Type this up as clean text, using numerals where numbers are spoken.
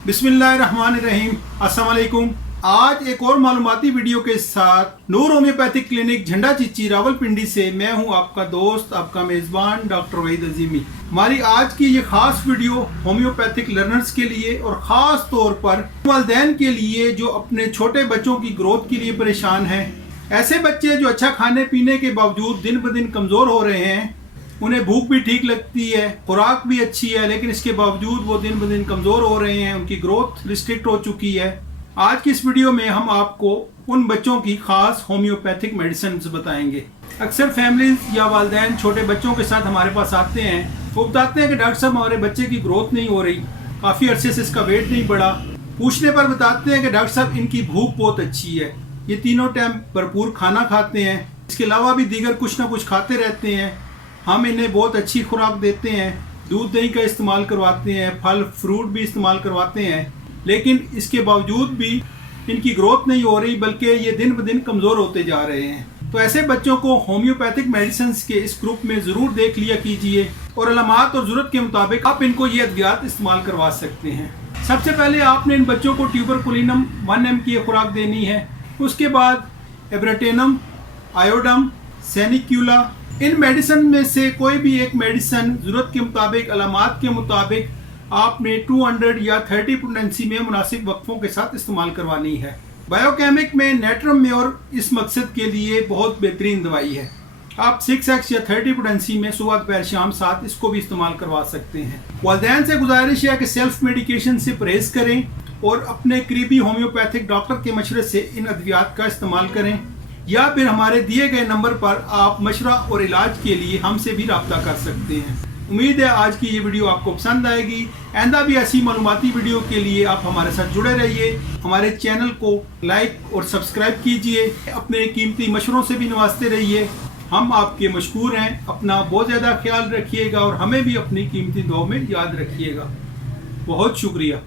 बिस्मिल्लाहिर्रहमानिर्रहीम, अस्सलाम वालेकुम। आज एक और मालूमाती वीडियो के साथ नूर होम्योपैथिक क्लिनिक झंडा चिच्ची रावलपिंडी से मैं हूं आपका दोस्त, आपका मेज़बान डॉक्टर वहीद अजीमी। हमारी आज की ये खास वीडियो होम्योपैथिक लर्नर्स के लिए और ख़ास तौर पर वालिदैन के लिए जो अपने छोटे बच्चों की ग्रोथ के लिए परेशान हैं। ऐसे बच्चे जो अच्छा खाने पीने के बावजूद दिन ब दिन कमज़ोर हो रहे हैं, उन्हें भूख भी ठीक लगती है, खुराक भी अच्छी है, लेकिन इसके बावजूद वो दिन ब दिन कमज़ोर हो रहे हैं, उनकी ग्रोथ रिस्ट्रिक्ट हो चुकी है। आज की इस वीडियो में हम आपको उन बच्चों की खास होम्योपैथिक मेडिसिन बताएंगे। अक्सर फैमिलीज या वालिदैन छोटे बच्चों के साथ हमारे पास आते हैं, वो बताते हैं कि डॉक्टर साहब हमारे बच्चे की ग्रोथ नहीं हो रही, काफ़ी अरसे से इसका वेट नहीं बढ़ा। पूछने पर बताते हैं कि डॉक्टर साहब इनकी भूख बहुत अच्छी है, ये तीनों टाइम भरपूर खाना खाते हैं, इसके अलावा भी दीगर कुछ ना कुछ खाते रहते हैं, हम इन्हें बहुत अच्छी खुराक देते हैं, दूध दही का इस्तेमाल करवाते हैं, फल फ्रूट भी इस्तेमाल करवाते हैं, लेकिन इसके बावजूद भी इनकी ग्रोथ नहीं हो रही, बल्कि ये दिन ब दिन कमज़ोर होते जा रहे हैं। तो ऐसे बच्चों को होम्योपैथिक मेडिसिन के इस ग्रुप में ज़रूर देख लिया कीजिए और अलामात और ज़रूरत के मुताबिक आप इनको ये अद्वियात इस्तेमाल करवा सकते हैं। सबसे पहले आपने इन बच्चों को ट्यूबरकुलिनम 1 mg की खुराक देनी है। उसके बाद एब्राटेनम, आयोडम, सैनिक्यूला, इन मेडिसिन में से कोई भी एक मेडिसिन ज़रूरत के मुताबिक, अलामात के मुताबिक आपने 200 या 30 पोटेंसी में मुनासिब वक्फों के साथ इस्तेमाल करवानी है। बायोकेमिक में नेट्रम म्योर इस मकसद के लिए बहुत बेहतरीन दवाई है। आप 6x या 30 पोटेंसी में सुबह दोपहर शाम साथ इसको भी इस्तेमाल करवा सकते हैं। वालिदैन से गुजारिश है कि सेल्फ मेडिकेशन से परहेज़ करें और अपने करीबी होम्योपैथिक डॉक्टर के मशवरे से इन अद्वियात का इस्तेमाल करें, या फिर हमारे दिए गए नंबर पर आप मशवरा और इलाज के लिए हमसे भी रब्ता कर सकते हैं। उम्मीद है आज की ये वीडियो आपको पसंद आएगी। आइंदा भी ऐसी मालूमाती वीडियो के लिए आप हमारे साथ जुड़े रहिए। हमारे चैनल को लाइक और सब्सक्राइब कीजिए, अपने कीमती मशवरों से भी नवाजते रहिए। हम आपके मशकूर हैं। अपना बहुत ज़्यादा ख्याल रखिएगा और हमें भी अपनी कीमती दुआओं में याद रखिएगा। बहुत शुक्रिया।